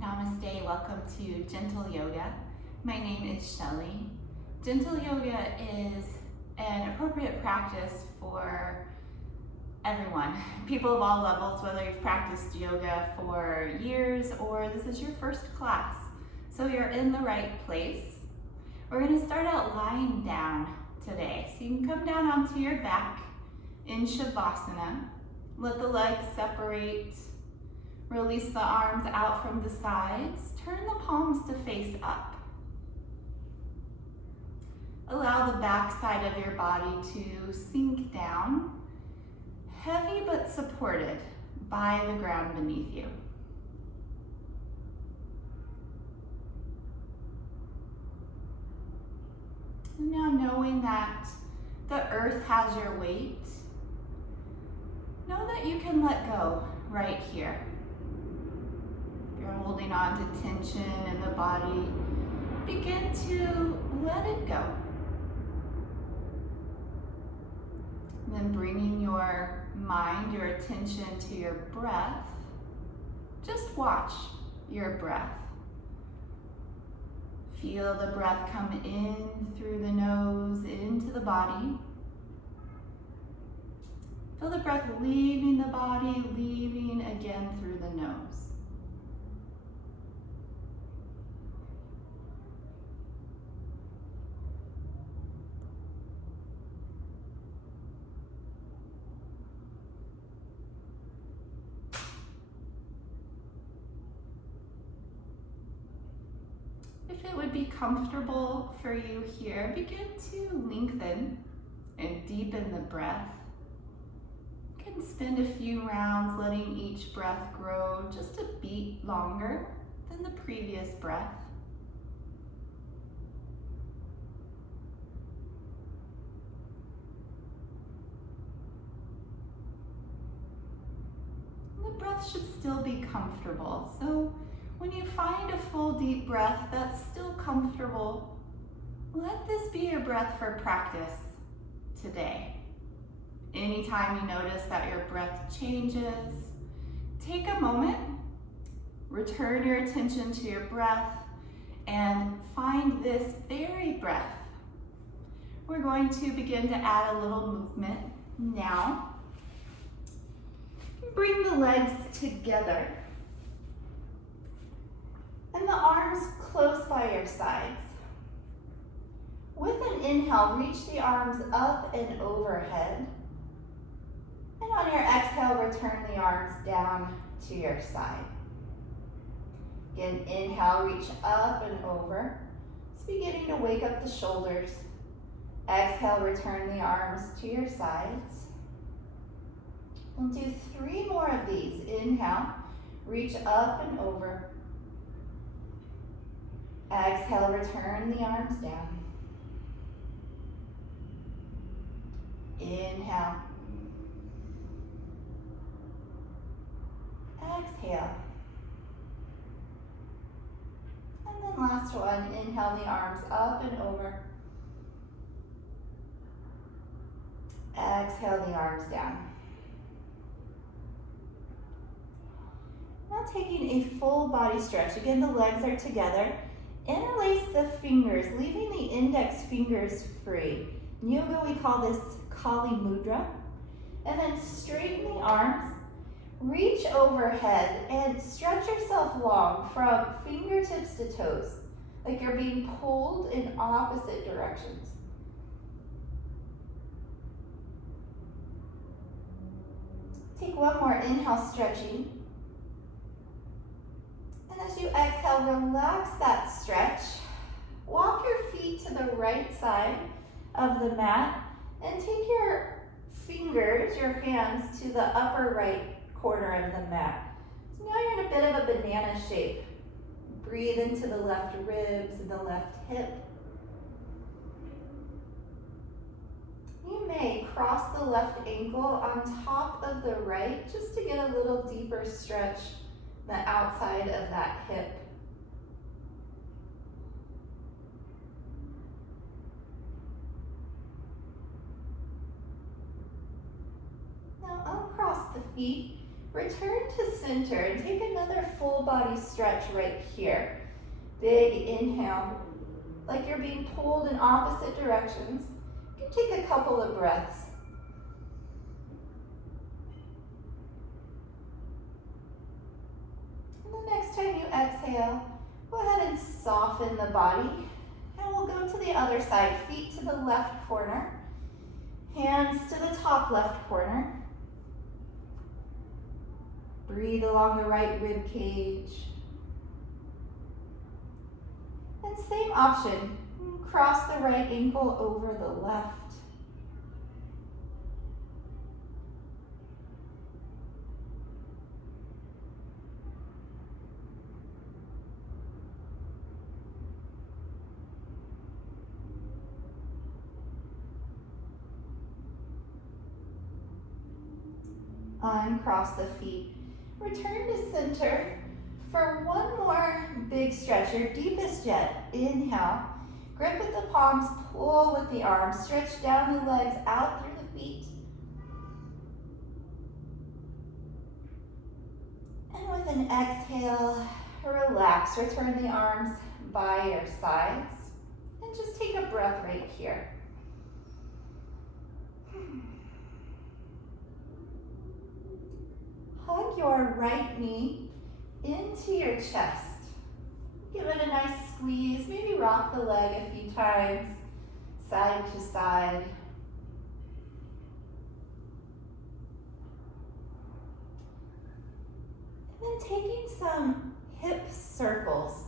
Namaste, welcome to Gentle Yoga. My name is Shelley. Gentle Yoga is an appropriate practice for everyone, people of all levels, whether you've practiced yoga for years or this is your first class. So you're in the right place. We're going to start out lying down today. So you can come down onto your back in Shavasana. Let the legs separate. Release the arms out from the sides. Turn the palms to face up. Allow the back side of your body to sink down, heavy but supported by the ground beneath you. Now knowing that the earth has your weight, know that you can let go right here. You're holding on to tension in the body. Begin to let it go. And then bringing your mind, your attention to your breath. Just watch your breath. Feel the breath come in through the nose, into the body. Feel the breath leaving the body, leaving again through the nose. If it would be comfortable for you here, begin to lengthen and deepen the breath. You can spend a few rounds letting each breath grow just a beat longer than the previous breath. The breath should still be comfortable, so when you find a full deep breath that's still comfortable, let this be your breath for practice today. Anytime you notice that your breath changes, take a moment, return your attention to your breath, and find this very breath. We're going to begin to add a little movement now. Bring the legs together. And the arms close by your sides. With an inhale, reach the arms up and overhead. And on your exhale, return the arms down to your side. Again, inhale, reach up and over. It's beginning to wake up the shoulders. Exhale, return the arms to your sides. We'll do 3 more of these. Inhale, reach up and over. Exhale, return the arms down. Inhale. Exhale. And then last one, inhale the arms up and over. Exhale the arms down. Now taking a full body stretch. Again, the legs are together. Interlace the fingers, leaving the index fingers free. In yoga, we call this Kali Mudra. And then straighten the arms, reach overhead, and stretch yourself long from fingertips to toes, like you're being pulled in opposite directions. Take one more inhale, stretching. And as you exhale, relax that stretch. Walk your feet to the right side of the mat and take your fingers, your hands, to the upper right corner of the mat. So now you're in a bit of a banana shape. Breathe into the left ribs and the left hip. You may cross the left ankle on top of the right just to get a little deeper stretch the outside of that hip. Now uncross the feet, Return to center and take another full body stretch right here. Big inhale, like you're being pulled in opposite directions. You can take a couple of breaths. And the next time you exhale, go ahead and soften the body. And we'll go to the other side, feet to the left corner, hands to the top left corner. Breathe along the right rib cage. And same option, cross the right ankle over the left. Uncross the feet. Return to center for one more big stretch, your deepest yet. Inhale, grip with the palms, pull with the arms, stretch down the legs out through the feet. And with an exhale, relax, return the arms by your sides, and just take a breath right here. Hug your right knee into your chest. Give it a nice squeeze. Maybe rock the leg a few times, side to side. And then taking some hip circles.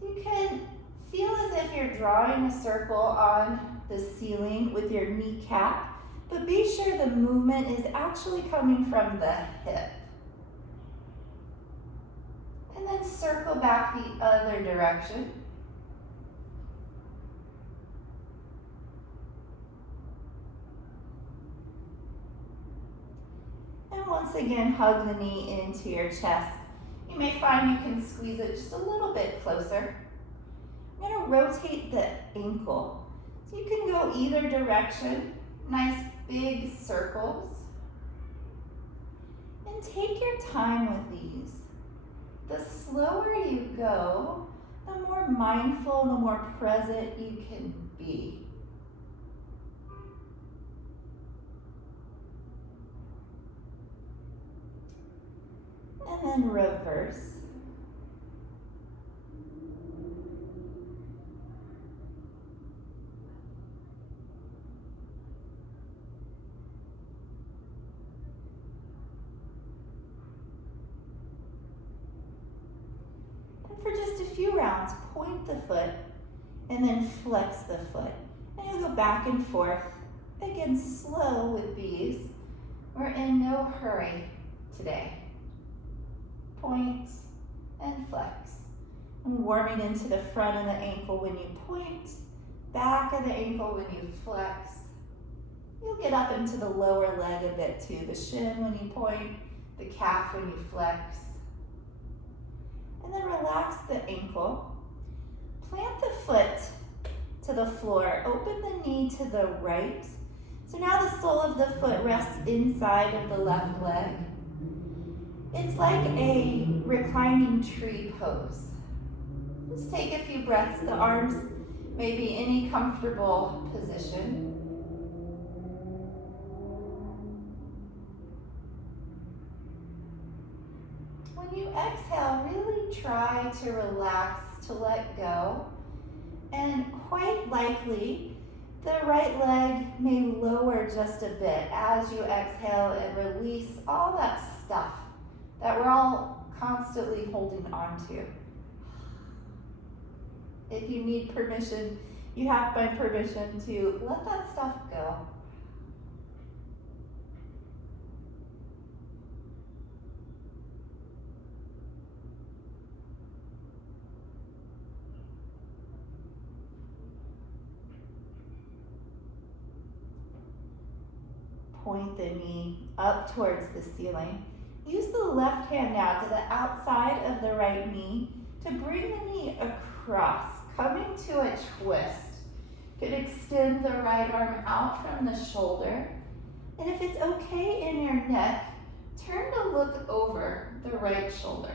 You can feel as if you're drawing a circle on the ceiling with your kneecap, but be sure the movement is actually coming from the hip. And then circle back the other direction. And once again, hug the knee into your chest. You may find you can squeeze it just a little bit closer. I'm going to rotate the ankle. So you can go either direction, nice big circles. And take your time with these. The slower you go, the more mindful, the more present you can be. And then reverse. For just a few rounds, point the foot and then flex the foot. And you'll go back and forth. Again, slow with these. We're in no hurry today. Point and flex. And warming into the front of the ankle when you point, back of the ankle when you flex. You'll get up into the lower leg a bit too. The shin when you point, the calf when you flex. And then relax the ankle. Plant the foot to the floor. Open the knee to the right. So now the sole of the foot rests inside of the left leg. It's like a reclining tree pose. Just take a few breaths. The arms may be any comfortable position. When you exhale, really try to relax, to let go. And quite likely, the right leg may lower just a bit as you exhale and release all that stuff that we're all constantly holding on to. If you need permission, you have my permission to let that stuff go. Point the knee up towards the ceiling. Use the left hand now to the outside of the right knee to bring the knee across, coming to a twist. You could extend the right arm out from the shoulder. And if it's okay in your neck, turn to look over the right shoulder.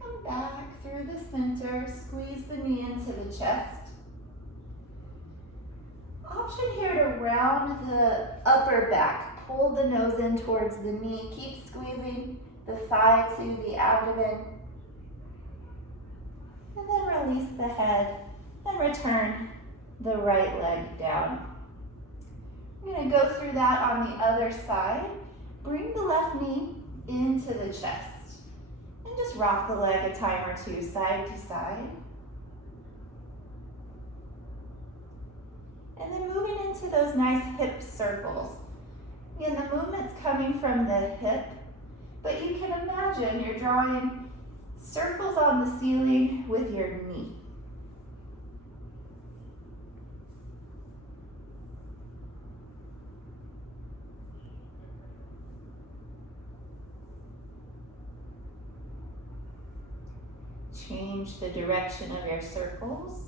Come back through the center, squeeze the knee into the chest. Option here to round the upper back. Pull the nose in towards the knee. Keep squeezing the thigh to the abdomen. And then release the head and return the right leg down. I'm going to go through that on the other side. Bring the left knee into the chest. And just rock the leg a time or two, side to side. And then moving into those nice hip circles. Again, the movement's coming from the hip, but you can imagine you're drawing circles on the ceiling with your knee. Change the direction of your circles.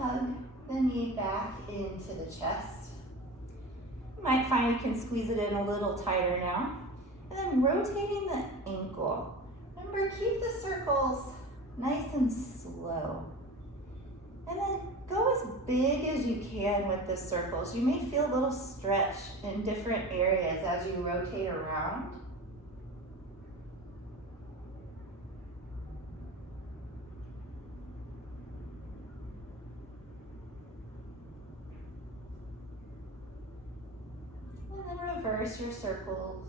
Hug the knee back into the chest. You might find you can squeeze it in a little tighter now. And then rotating the ankle. Remember, keep the circles nice and slow. And then go as big as you can with the circles. You may feel a little stretch in different areas as you rotate around. And then reverse your circles.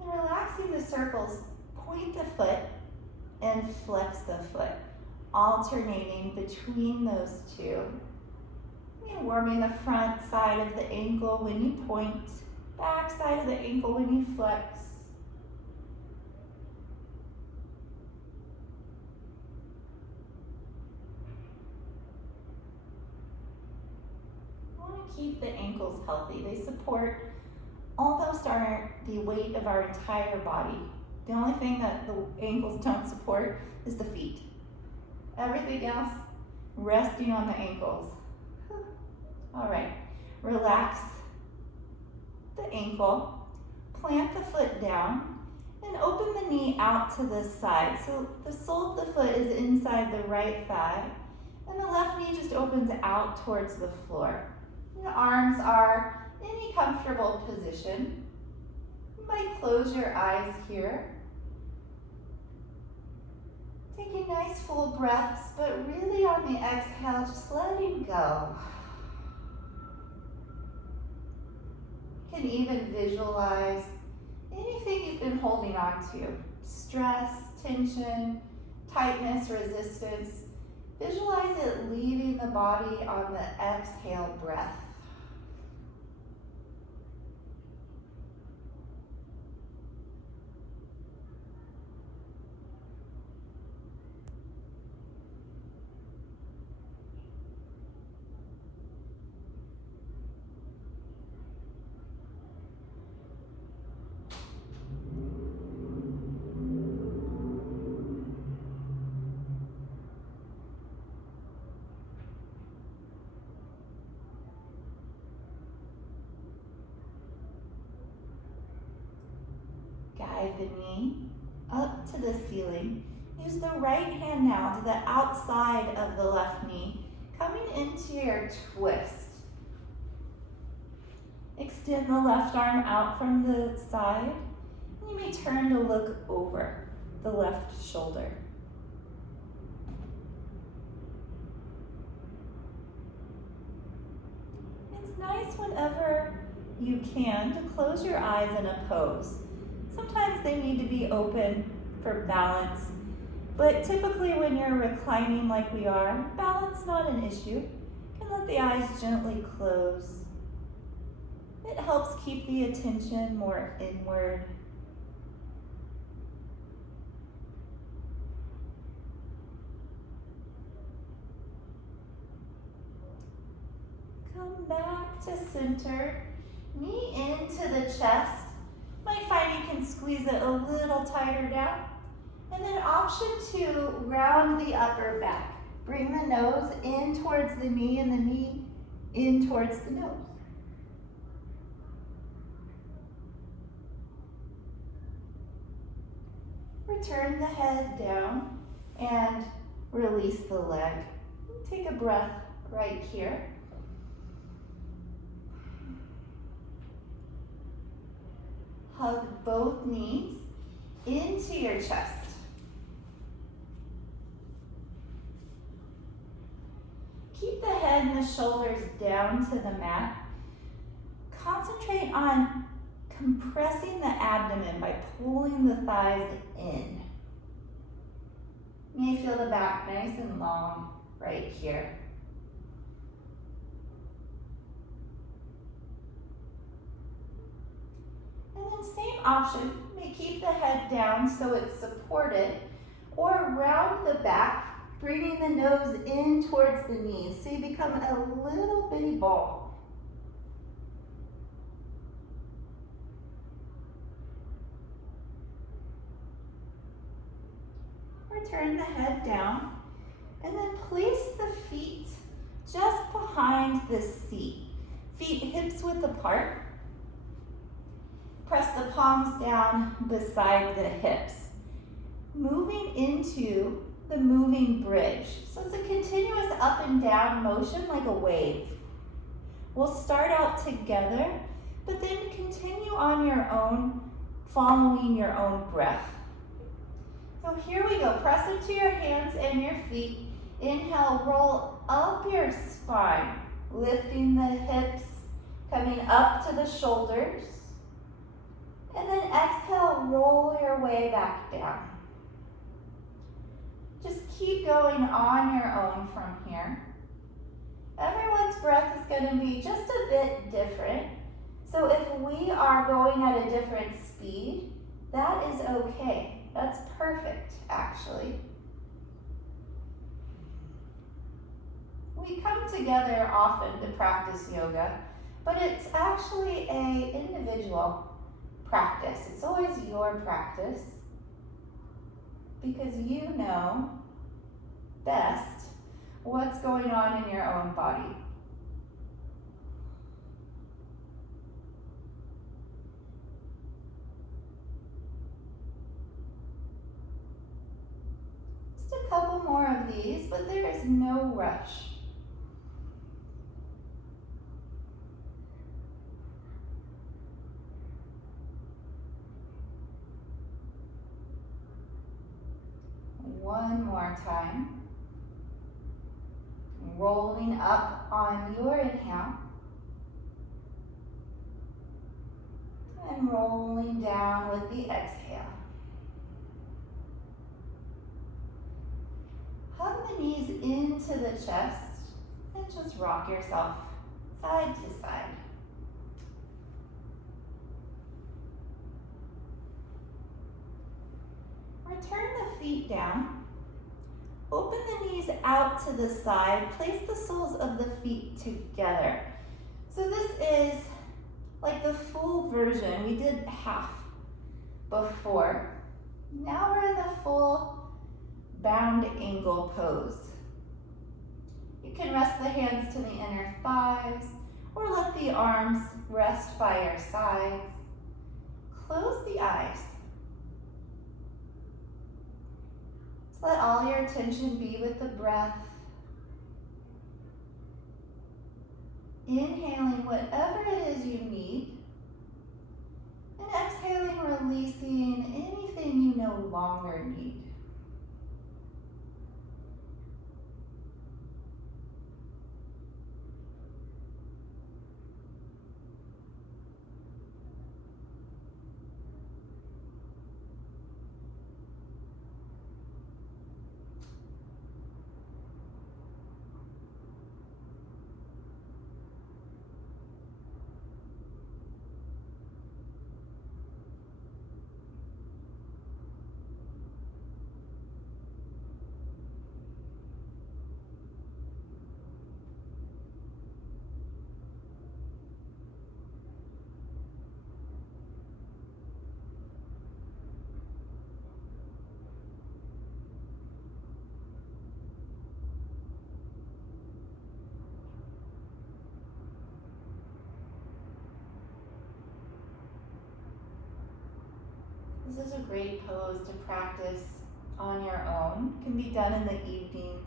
And relaxing the circles, point the foot and flex the foot, alternating between those two. And warming the front side of the ankle when you point, back side of the ankle when you flex. I want to keep the ankles healthy. They support almost the weight of our entire body. The only thing that the ankles don't support is the feet. Everything else resting on the ankles. All right, relax the ankle, plant the foot down, and open the knee out to the side. So the sole of the foot is inside the right thigh, and the left knee just opens out towards the floor. The arms are in a comfortable position. You might close your eyes here. Taking nice full breaths, but really on the exhale, just letting go. You can even visualize anything you've been holding on to. Stress, tension, tightness, resistance. Visualize it leaving the body on the exhale breath. Guide the knee up to the ceiling. Use the right hand now to the outside of the left knee, coming into your twist. Extend the left arm out from the side. You may turn to look over the left shoulder. It's nice whenever you can to close your eyes in a pose. Sometimes they need to be open for balance, but typically when you're reclining like we are, balance not an issue. You can let the eyes gently close. It helps keep the attention more inward. Come back to center, knee into the chest. Might find you can squeeze it a little tighter down. And then option 2, round the upper back. Bring the nose in towards the knee and the knee in towards the nose. Return the head down and release the leg. Take a breath right here. Hug both knees into your chest. Keep the head and the shoulders down to the mat. Concentrate on compressing the abdomen by pulling the thighs in. You may feel the back nice and long right here. And then same option, you may keep the head down so it's supported, or round the back, bringing the nose in towards the knees so you become a little bitty ball. Return the head down, and then place the feet just behind the seat. Feet hips width apart. Press the palms down beside the hips. Moving into the moving bridge. So it's a continuous up and down motion like a wave. We'll start out together, but then continue on your own, following your own breath. So here we go. Press into your hands and your feet. Inhale, roll up your spine, lifting the hips, coming up to the shoulders. And then exhale, roll your way back down. Just keep going on your own from here. Everyone's breath is going to be just a bit different. So if we are going at a different speed, that is okay. That's perfect, actually. We come together often to practice yoga, but it's actually an individual practice. It's always your practice because you know best what's going on in your own body. Just a couple more of these, but there is no rush. One more time. Rolling up on your inhale. And rolling down with the exhale. Hug the knees into the chest and just rock yourself side to side. Return the feet down. Open the knees out to the side. Place the soles of the feet together. So this is like the full version. We did half before. Now we're in the full Bad Angle pose. You can rest the hands to the inner thighs or let the arms rest by your sides. Close the eyes. Let all your attention be with the breath. Inhaling whatever it is you need. And exhaling exhaling, releasing anything you no longer need. This is a great pose to practice on your own. It can be done in the evenings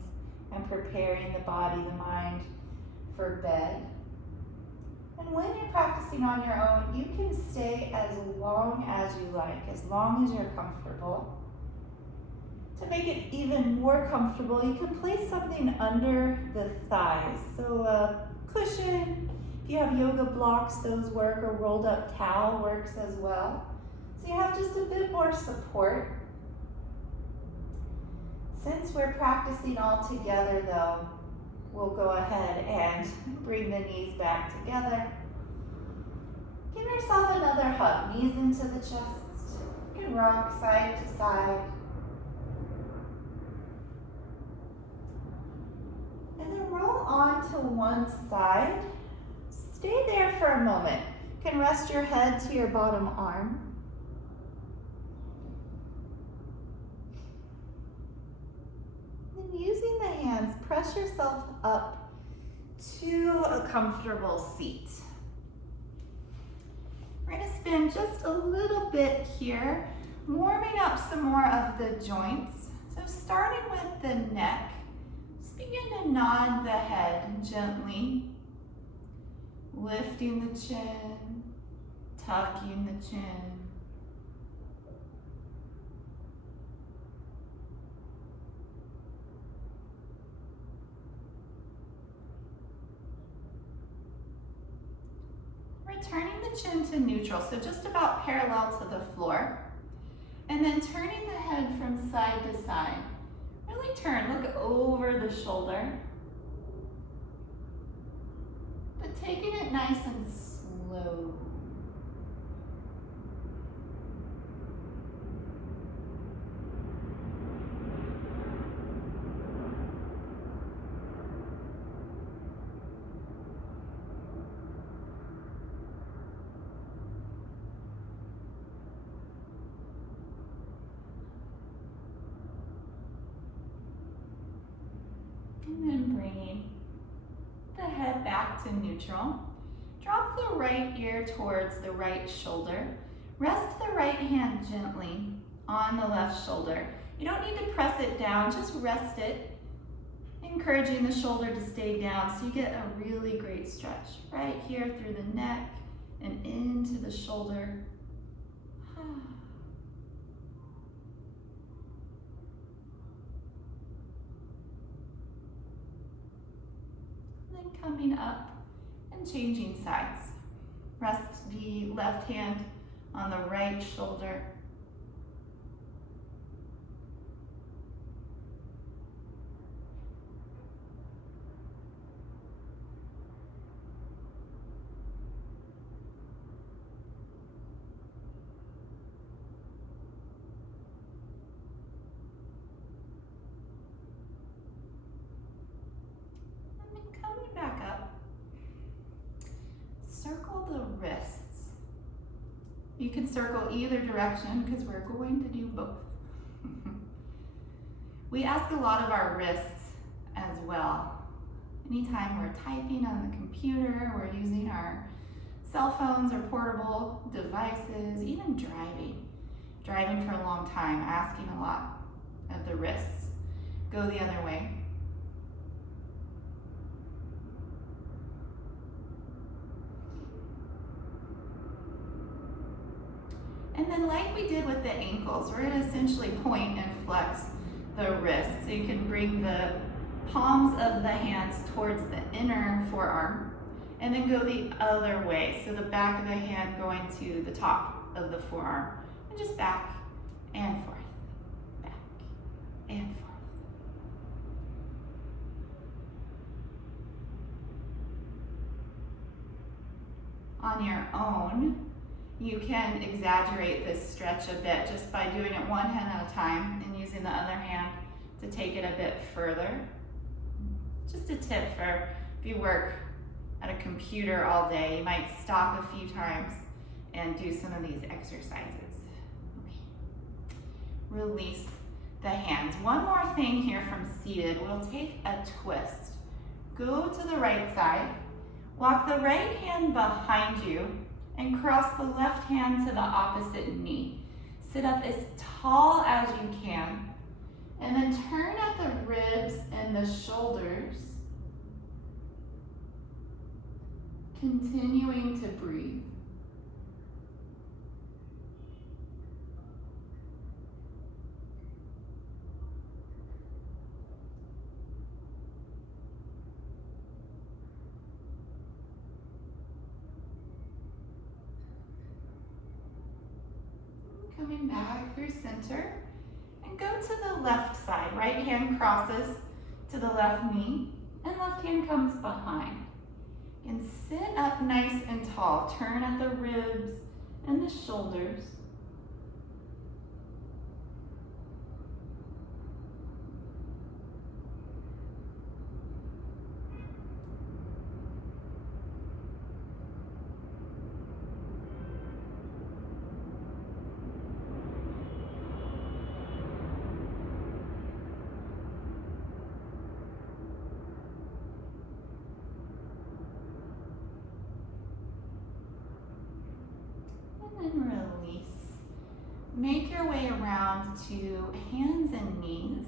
and preparing the body, the mind for bed. And when you're practicing on your own, you can stay as long as you like, as long as you're comfortable. To make it even more comfortable, you can place something under the thighs. So a cushion, if you have yoga blocks, those work. A rolled up towel works as well. So you have just a bit more support. Since we're practicing all together though, we'll go ahead and bring the knees back together. Give yourself another hug, knees into the chest. You can rock side to side. And then roll on to one side. Stay there for a moment. You can rest your head to your bottom arm. Using the hands, press yourself up to a comfortable seat. We're going to spin just a little bit here, warming up some more of the joints. So starting with the neck, just begin to nod the head gently, lifting the chin, tucking the chin. Turning the chin to neutral, so just about parallel to the floor. And then turning the head from side to side. Really turn, look over the shoulder. But taking it nice and slow. And then bringing the head back to neutral. Drop the right ear towards the right shoulder. Rest the right hand gently on the left shoulder. You don't need to press it down, just rest it, encouraging the shoulder to stay down so you get a really great stretch right here through the neck and into the shoulder. Coming up and changing sides. Rest the left hand on the right shoulder. Back up. Circle the wrists. You can circle either direction because we're going to do both. We ask a lot of our wrists as well. Anytime we're typing on the computer, we're using our cell phones or portable devices, even driving for a long time, asking a lot of the wrists. Go the other way. then like we did with the ankles, we're gonna essentially point and flex the wrists. So you can bring the palms of the hands towards the inner forearm and then go the other way. So the back of the hand going to the top of the forearm and just back and forth, back and forth. On your own, you can exaggerate this stretch a bit just by doing it one hand at a time and using the other hand to take it a bit further. Just a tip for if you work at a computer all day, you might stop a few times and do some of these exercises. Okay. Release the hands. One more thing here from seated, we'll take a twist. Go to the right side, walk the right hand behind you, and cross the left hand to the opposite knee. Sit up as tall as you can, and then turn at the ribs and the shoulders, continuing to breathe. Coming back through center, and go to the left side. Right hand crosses to the left knee, and left hand comes behind. And sit up nice and tall. Turn at the ribs and the shoulders. And release. Make your way around to hands and knees.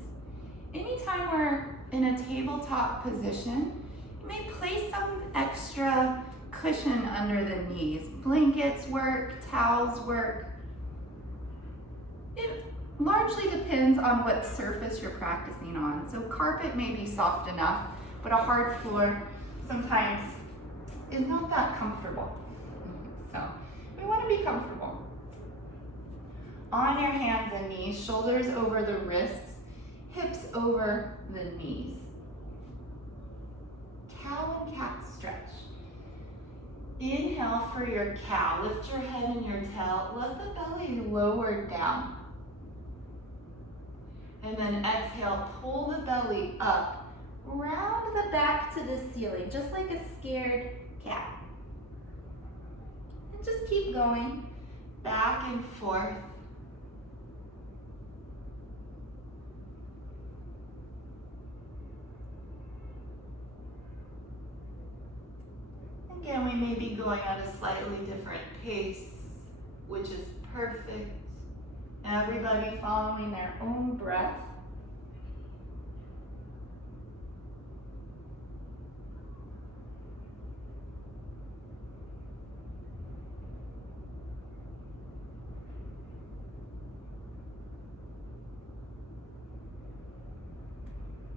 Anytime we're in a tabletop position, you may place some extra cushion under the knees. Blankets work, towels work. It largely depends on what surface you're practicing on. So carpet may be soft enough, but a hard floor sometimes is not that comfortable. So we want to be comfortable. On your hands and knees, shoulders over the wrists, hips over the knees. Cow and cat stretch. Inhale for your cow. Lift your head and your tail. Let the belly lower down. And then exhale, pull the belly up, round the back to the ceiling, just like a scared cat. And just keep going, back and forth. Again, we may be going at a slightly different pace, which is perfect. Everybody following their own breath.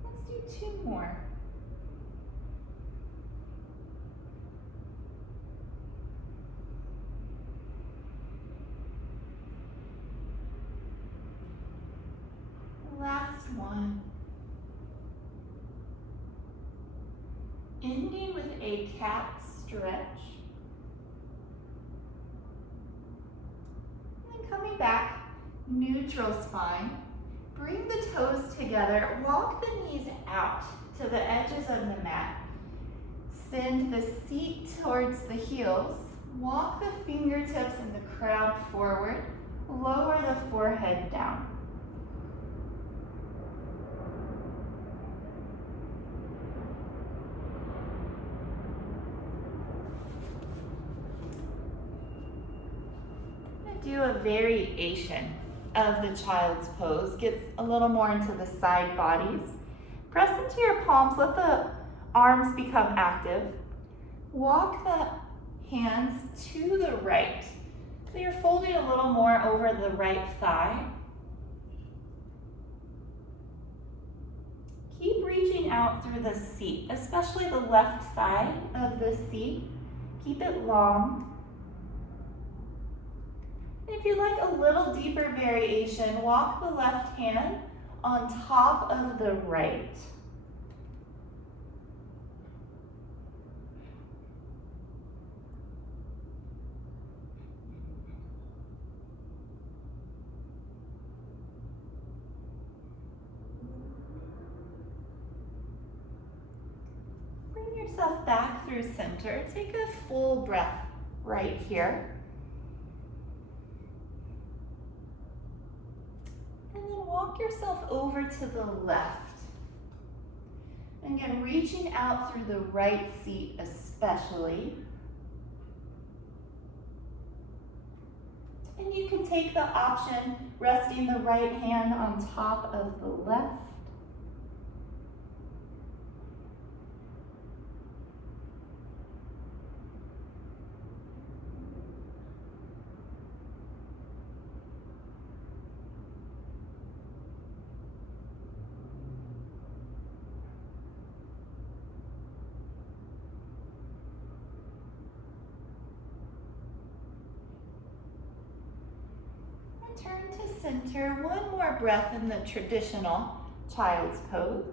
Let's do two more. Last one. Ending with a cat stretch. And then coming back, neutral spine. Bring the toes together. Walk the knees out to the edges of the mat. Send the seat towards the heels. Walk the fingertips and the crown forward. Lower the forehead down. Do a variation of the child's pose. Get a little more into the side bodies. Press into your palms, let the arms become active. Walk the hands to the right. So you're folding a little more over the right thigh. Keep reaching out through the seat, especially the left side of the seat. Keep it long. And if you like a little deeper variation, walk the left hand on top of the right. Yourself back through center. Take a full breath right here. And then walk yourself over to the left. And again, reaching out through the right seat especially. And you can take the option resting the right hand on top of the left. Turn to center. One more breath in the traditional child's pose.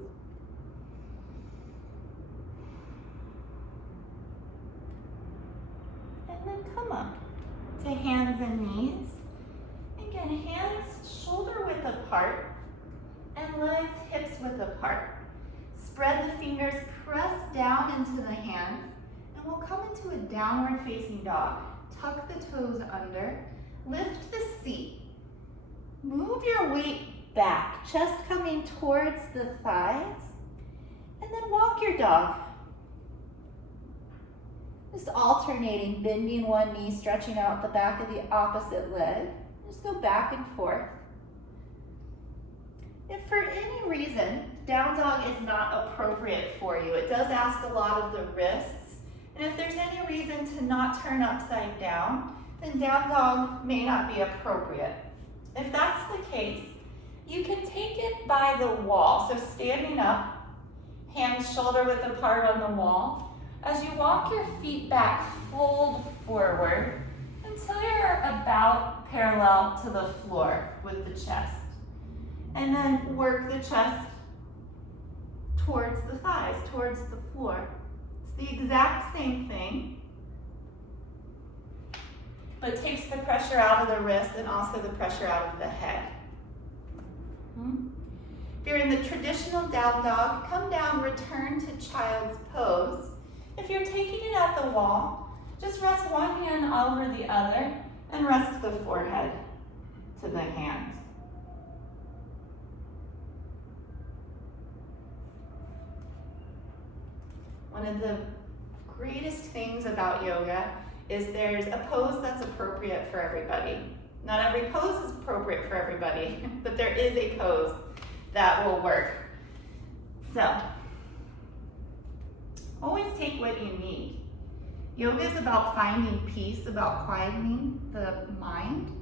And then come up to hands and knees. Again, hands shoulder width apart and legs hips width apart. Spread the fingers, press down into the hands, and we'll come into a downward facing dog. Tuck the toes under, lift the seat. Move your weight back, chest coming towards the thighs, and then walk your dog. Just alternating, bending one knee, stretching out the back of the opposite leg. Just go back and forth. If for any reason down dog is not appropriate for you, it does ask a lot of the wrists, and if there's any reason to not turn upside down, then down dog may not be appropriate. If that's the case, you can take it by the wall. So standing up, hands shoulder width apart on the wall. As you walk your feet back, fold forward until you're about parallel to the floor with the chest. And then work the chest towards the thighs, towards the floor. It's the exact same thing, but takes the pressure out of the wrist and also the pressure out of the head. If you're in the traditional down dog, come down, return to child's pose. If you're taking it at the wall, just rest one hand over the other and rest the forehead to the hands. One of the greatest things about yoga is there's a pose that's appropriate for everybody. Not every pose is appropriate for everybody, but there is a pose that will work. So, always take what you need. Yoga is about finding peace, about quieting the mind.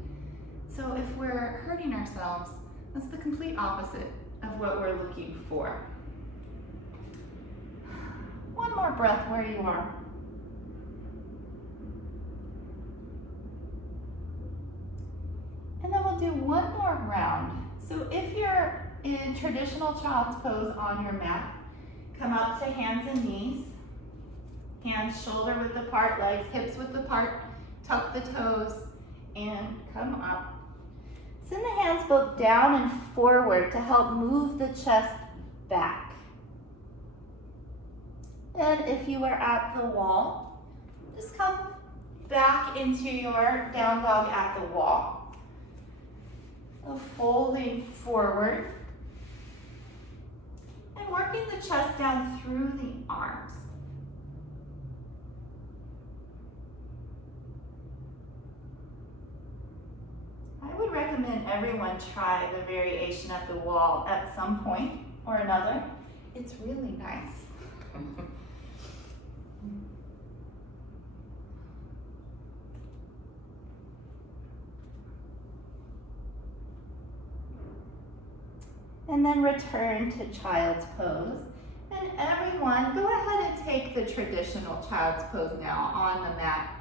So if we're hurting ourselves, that's the complete opposite of what we're looking for. One more breath where you are. And then we'll do one more round. So if you're in traditional child's pose on your mat, come up to hands and knees. Hands shoulder width apart, legs hips width apart. Tuck the toes and come up. Send the hands both down and forward to help move the chest back. And if you are at the wall, just come back into your down dog at the wall. So folding forward and working the chest down through the arms. I would recommend everyone try the variation at the wall at some point or another. It's really nice. And then return to child's pose. And everyone, go ahead and take the traditional child's pose now on the mat.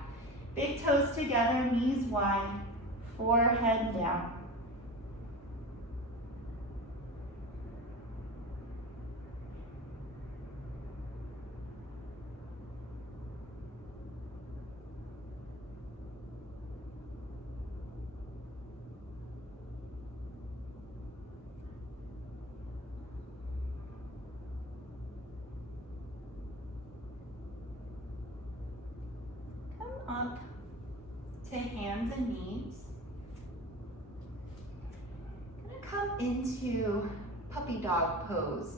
Big toes together, knees wide, forehead down. Up to hands and knees. Gonna come into puppy dog pose.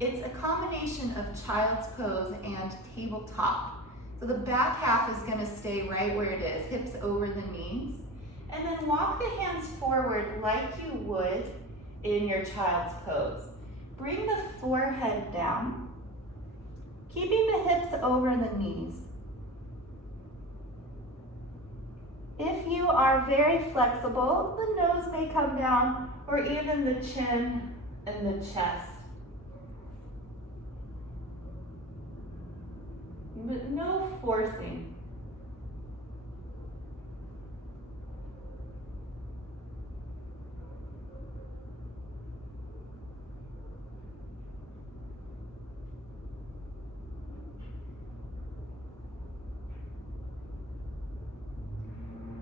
It's a combination of child's pose and tabletop. So the back half is gonna stay right where it is, hips over the knees. And then walk the hands forward like you would in your child's pose. Bring the forehead down, keeping the hips over the knees. If you are very flexible, the nose may come down, or even the chin and the chest. But no forcing.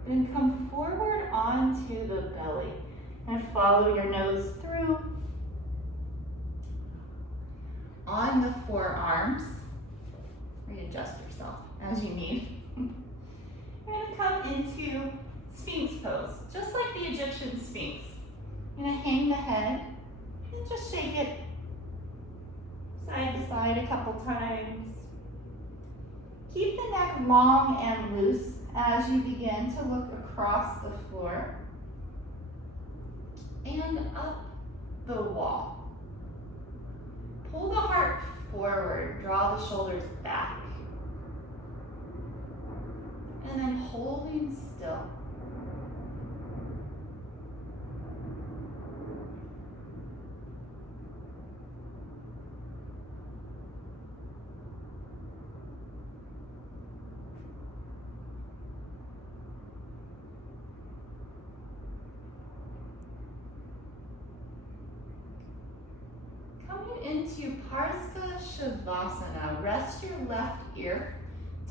Then come forward onto the belly and follow your nose through. On the forearms, readjust yourself as you need. You're gonna come into Sphinx Pose, just like the Egyptian Sphinx. You're gonna hang the head and just shake it side to side a couple times. Keep the neck long and loose as you begin to look across the floor and up the wall. Pull the heart forward, draw the shoulders back, and then holding still. Into Shavasana. Rest your left ear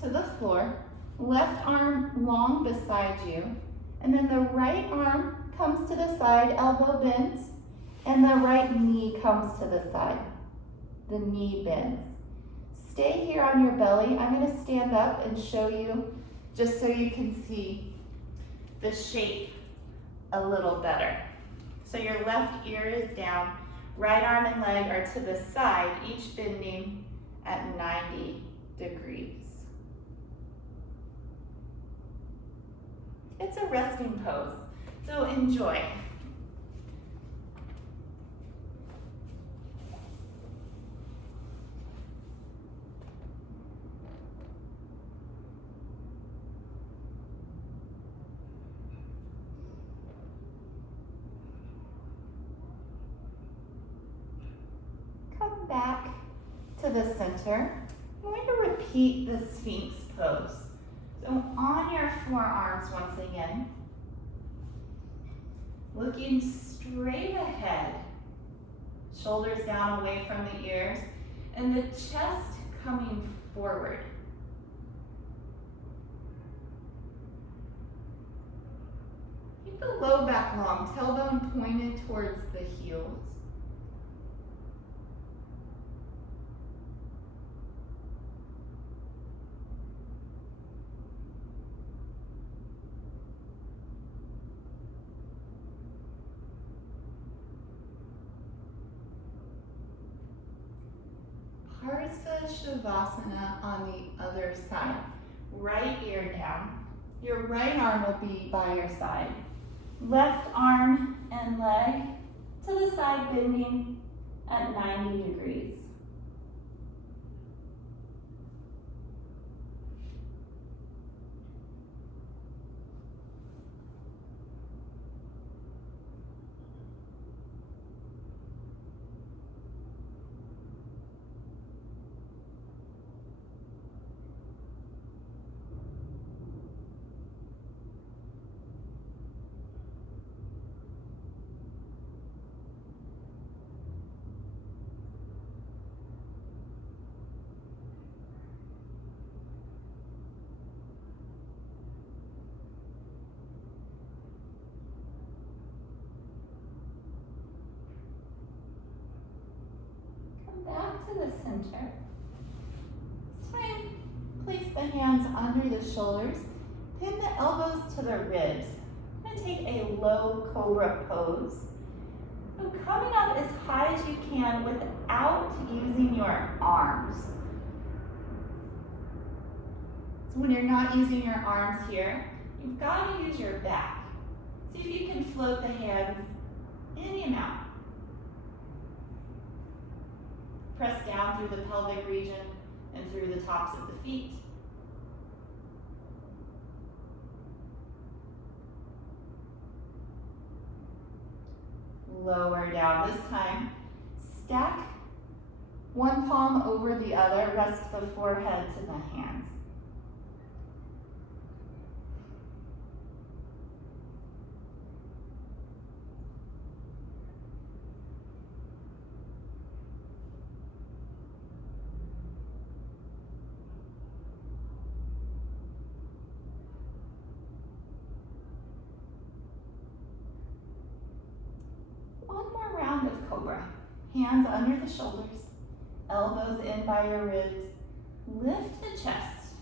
to the floor, left arm long beside you, and then the right arm comes to the side, elbow bends, and the right knee comes to the side. The knee bends. Stay here on your belly. I'm going to stand up and show you just so you can see the shape a little better. So your left ear is down. Right arm and leg are to the side, each bending at 90 degrees. It's a resting pose, so enjoy. Come back to the center. I'm going to repeat the Sphinx pose. So on your forearms once again, looking straight ahead, shoulders down away from the ears, and the chest coming forward. Keep the low back long, tailbone pointed towards the heels. Shavasana on the other side. Right ear down. Your right arm will be by your side. Left arm and leg to the side, bending at 90 degrees. to the center. Try and place the hands under the shoulders. Pin the elbows to the ribs. I'm gonna take a low Cobra Pose. So coming up as high as you can without using your arms. So when you're not using your arms here, you've got to use your back. See if you can float the hands any amount. Press down through the pelvic region and through the tops of the feet. Lower down. This time, stack one palm over the other, rest the forehead to the hands. One more round of Cobra. Hands under the shoulders, elbows in by your ribs. Lift the chest.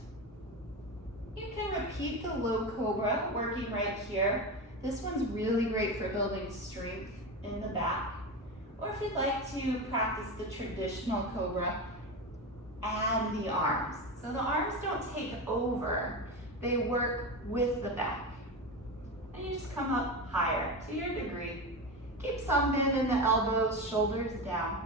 You can repeat the low Cobra, working right here. This one's really great for building strength in the back. Or if you'd like to practice the traditional Cobra, add the arms. So the arms don't take over, they work with the back. And you just come up higher to your degree. Keep some bend in the elbows, shoulders down.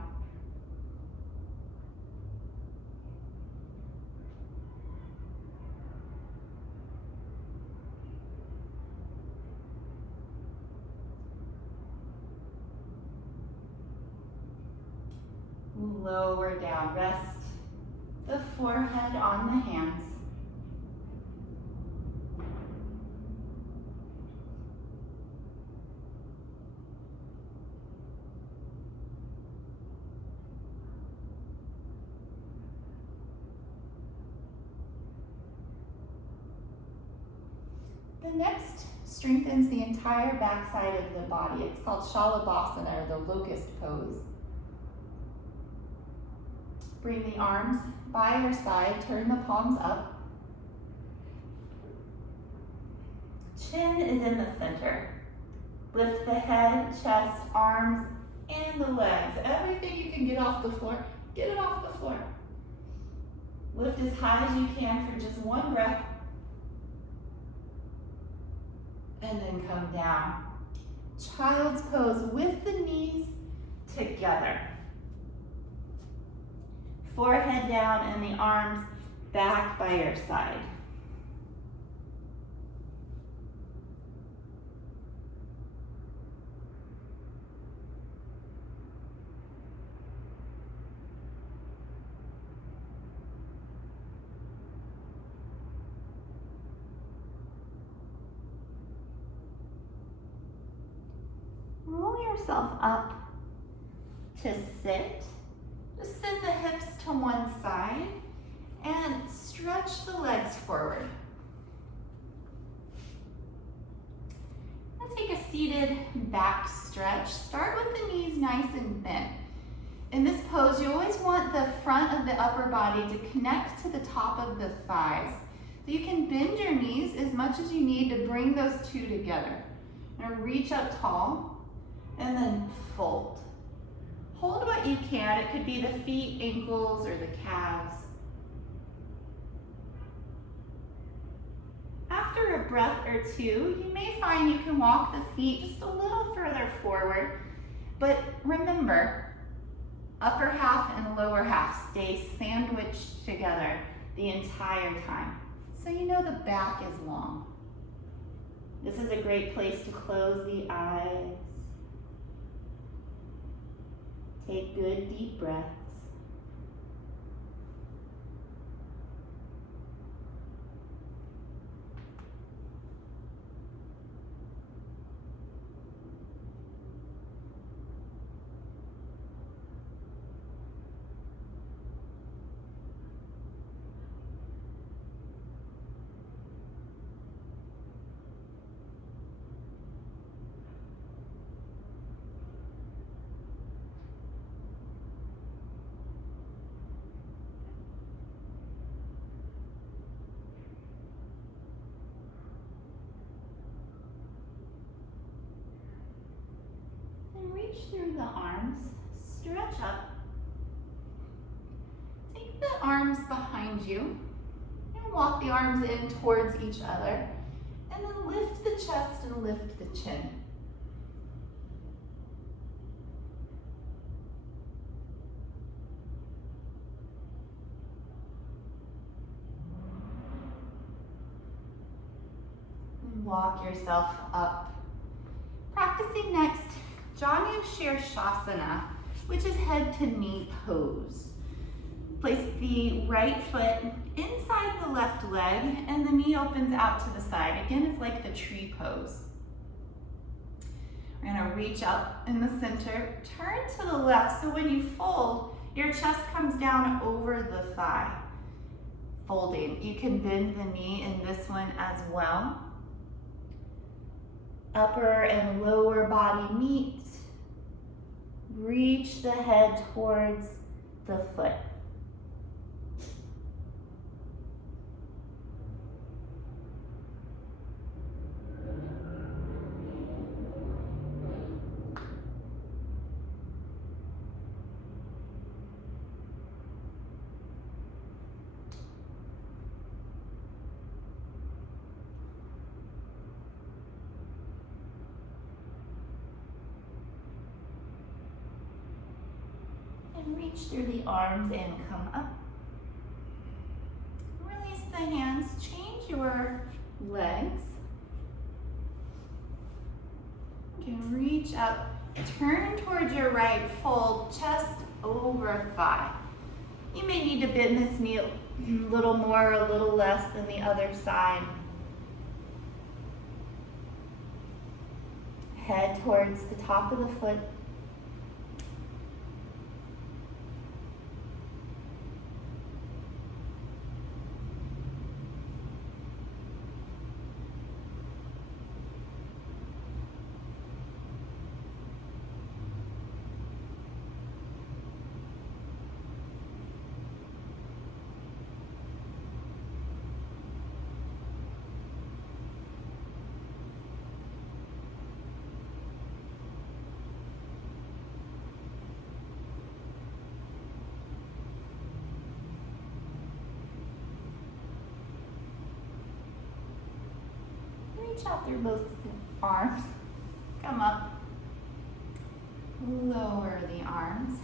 Lower down, rest the forehead on the hands. The next strengthens the entire backside of the body. It's called Shalabhasana, or the locust pose. Bring the arms by your side, turn the palms up. Chin is in the center. Lift the head, chest, arms, and the legs. Everything you can get off the floor, get it off the floor. Lift as high as you can for just one breath. And then come down. Child's pose with the knees together. Forehead down and the arms back by your side. Roll yourself up to sit. Just send the hips to one side and stretch the legs forward. Now take a seated back stretch. Start with the knees nice and bent. In this pose, you always want the front of the upper body to connect to the top of the thighs. So you can bend your knees as much as you need to bring those two together. Now reach up tall and then fold. Hold what you can. It could be the feet, ankles, or the calves. After a breath or two, you may find you can walk the feet just a little further forward. But remember, upper half and lower half stay sandwiched together the entire time. So you know the back is long. This is a great place to close the eyes. Take good deep breaths. reach through the arms, stretch up. Take the arms behind you and walk the arms in towards each other. And then lift the chest and lift the chin. And walk yourself up. Practicing next, Shavasana, which is head to knee pose. Place the right foot inside the left leg and the knee opens out to the side. Again, it's like the tree pose. We're gonna reach up in the center, turn to the left, so when you fold, your chest comes down over the thigh. Folding. You can bend the knee in this one as well. Upper and lower body meet. Reach the head towards the foot. And reach through the arms and come up. Release the hands, change your legs. You can reach up, turn towards your right, fold chest over thigh. You may need to bend this knee a little more, a little less than the other side. Head towards the top of the foot. Reach out through both arms. Come up. Lower the arms.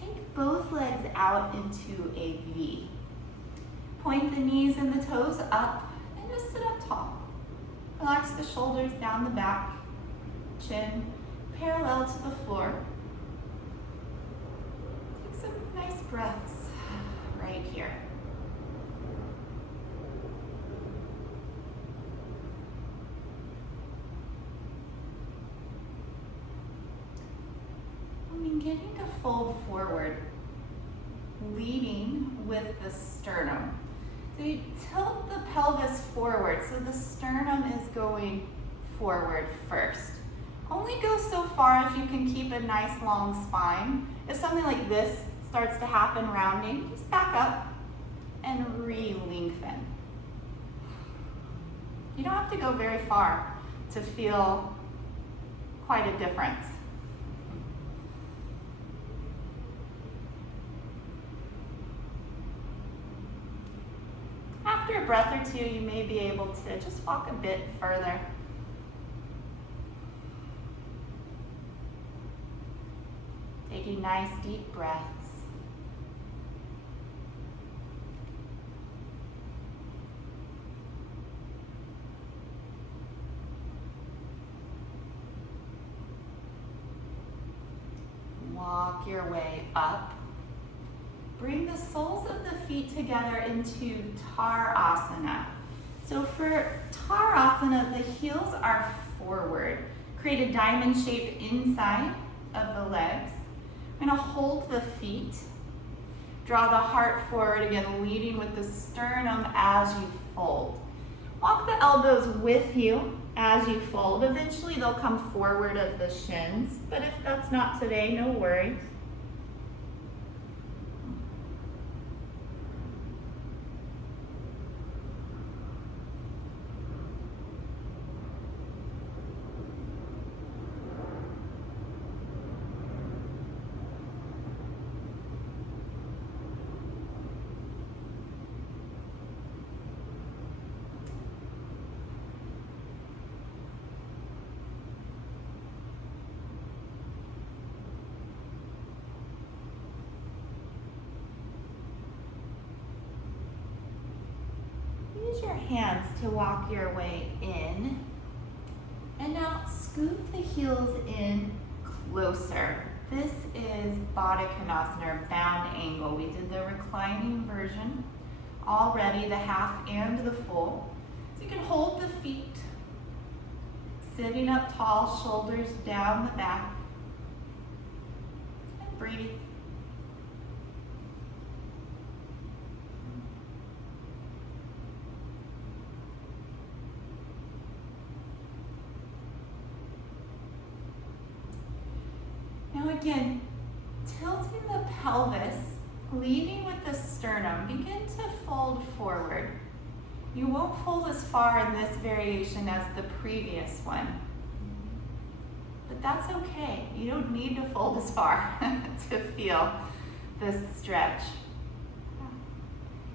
Take both legs out into a V. Point the knees and the toes up and just sit up tall. Relax the shoulders down the back, chin parallel to the floor. Take some nice breaths right here. Beginning to fold forward, leading with the sternum. So you tilt the pelvis forward, so the sternum is going forward first. Only go so far as you can keep a nice long spine. If something like this starts to happen, rounding, just back up and re-lengthen. You don't have to go very far to feel quite a difference. After a breath or two, you may be able to just walk a bit further. Taking nice deep breaths. Walk your way up. Bring the soles of the feet together into Asana. So for Asana, the heels are forward. Create a diamond shape inside of the legs. I'm gonna hold the feet. Draw the heart forward, again, leading with the sternum as you fold. Walk the elbows with you as you fold. Eventually they'll come forward of the shins, but if that's not today, no worries. use your hands to walk your way in. And now scoop the heels in closer. This is Bodhichanasana Bad Angle. We did the reclining version already, the half and the full. So you can hold the feet, sitting up tall, shoulders down the back, and breathe. Now again, tilting the pelvis, leading with the sternum, begin to fold forward. You won't fold as far in this variation as the previous one, but that's okay. You don't need to fold as far to feel this stretch.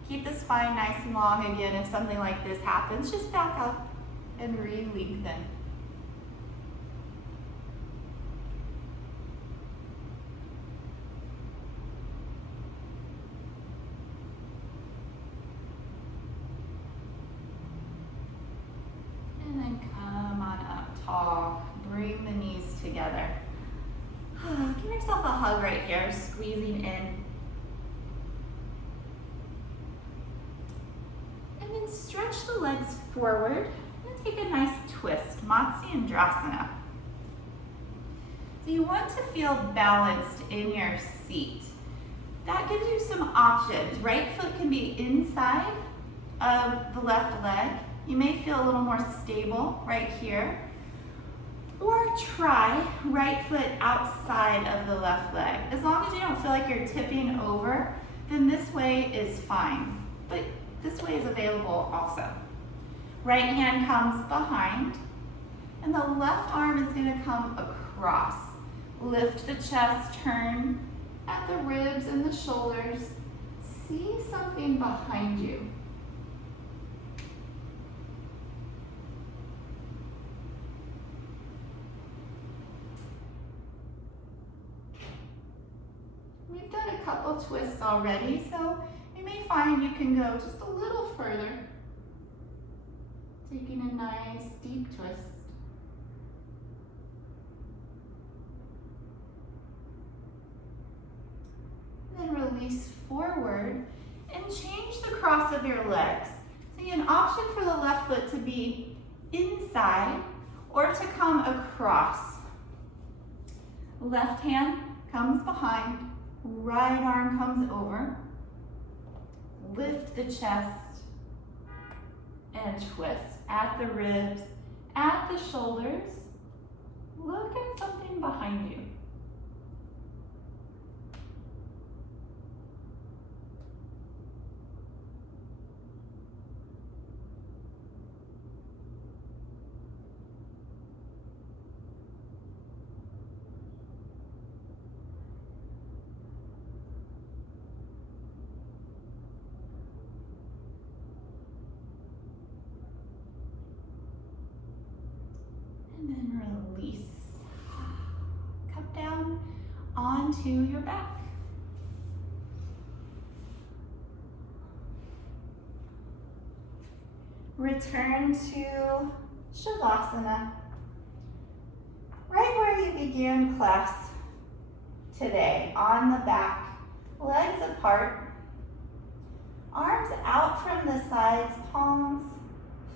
Keep the spine nice and long. Again, if something like this happens, just back up and re-lengthen. And then come on up tall. Bring the knees together. Give yourself a hug right here, squeezing in. And then stretch the legs forward and take a nice twist, Matsyasana. So you want to feel balanced in your seat. That gives you some options. Right foot can be inside of the left leg. You may feel a little more stable right here. Or try right foot outside of the left leg. As long as you don't feel like you're tipping over, then this way is fine. But this way is available also. Right hand comes behind, and the left arm is going to come across. Lift the chest, turn at the ribs and the shoulders. See something behind you. We've done a couple twists already, so you may find you can go just a little further. Taking a nice deep twist. Then release forward and change the cross of your legs. So you have an option for the left foot to be inside or to come across. Left hand comes behind, right arm comes over. Lift the chest and twist at the ribs, at the shoulders. Look at something behind you. And then release. Come down onto your back. Return to Shavasana. Right where you began class today, on the back, legs apart, arms out from the sides, palms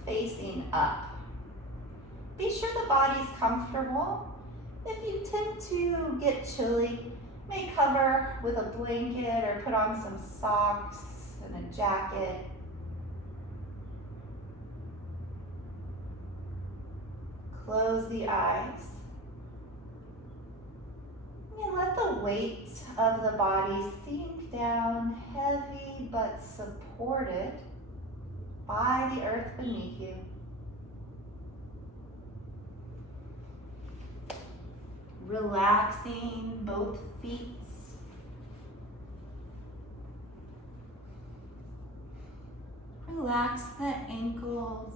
facing up. Be sure the body's comfortable. If you tend to get chilly, you may cover with a blanket or put on some socks and a jacket. Close the eyes. And let the weight of the body sink down, heavy but supported by the earth beneath you. Relaxing both feet. Relax the ankles,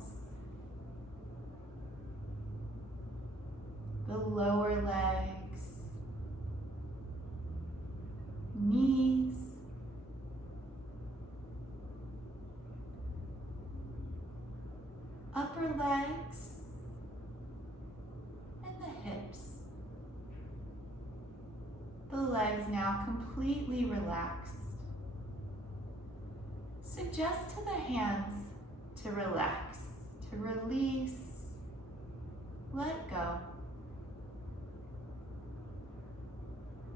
the lower legs, knees, upper legs and the hips. The legs now completely relaxed. Suggest to the hands to relax, to release, let go.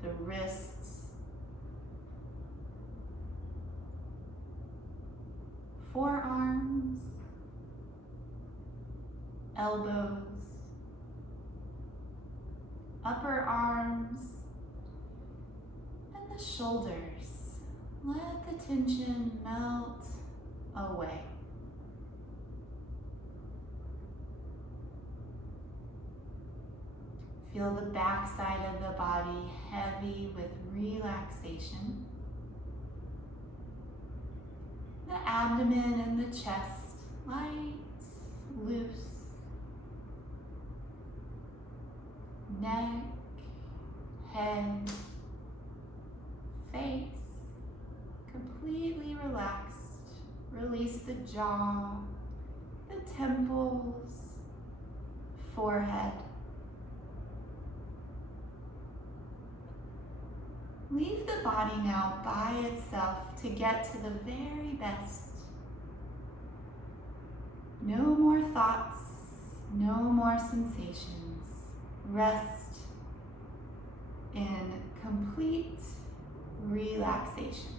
The wrists, forearms, elbows, upper arms, and the shoulders. Let the tension melt away. Feel the back side of the body heavy with relaxation. The abdomen and the chest light, loose. Neck, head, face, completely relaxed. Release the jaw, the temples, forehead. Leave the body now by itself to get to the very best. No more thoughts, no more sensations. Rest in complete relaxation.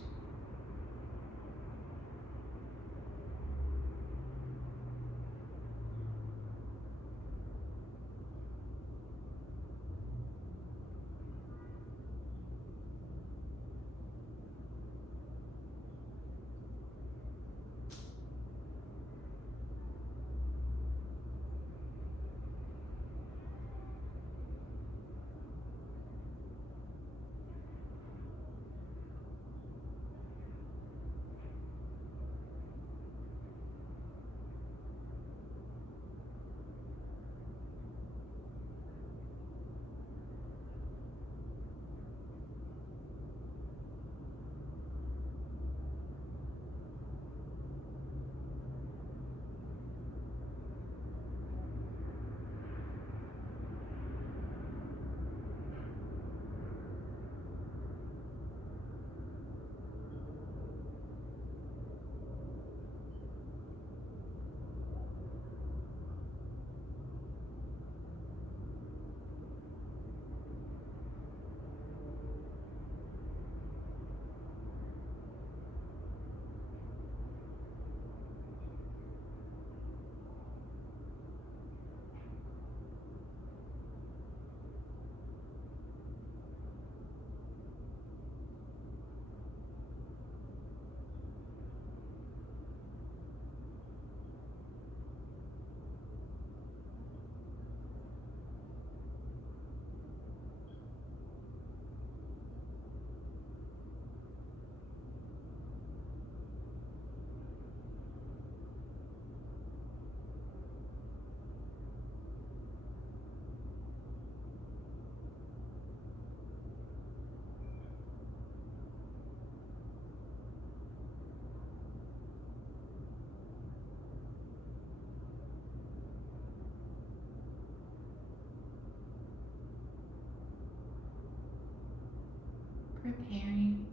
Preparing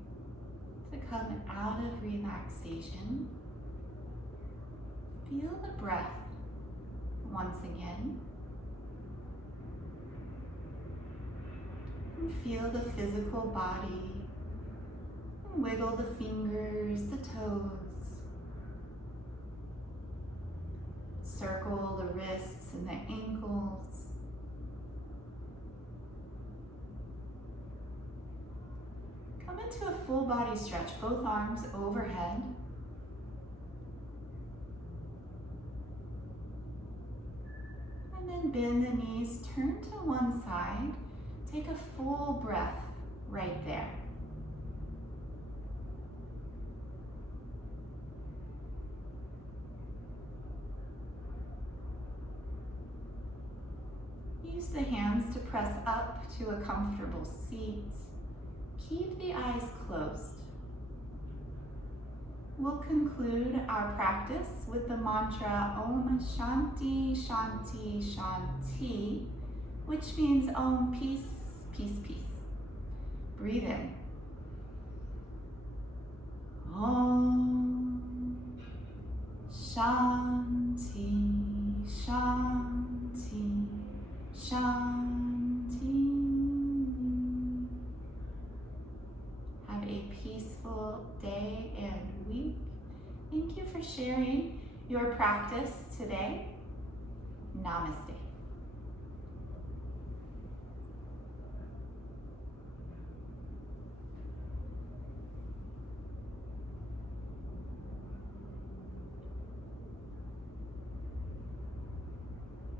to come out of relaxation. Feel the breath once again. And feel the physical body. Wiggle the fingers, the toes. Circle the wrists and the ankles. Come into a full body stretch, both arms overhead. And then bend the knees, turn to one side. Take a full breath right there. Use the hands to press up to a comfortable seat. Keep the eyes closed. We'll conclude our practice with the mantra Om Shanti Shanti Shanti, which means Om peace, peace, peace. Breathe in. Om Shanti Shanti Shanti. Have a peaceful day and week. Thank you for sharing your practice today. Namaste.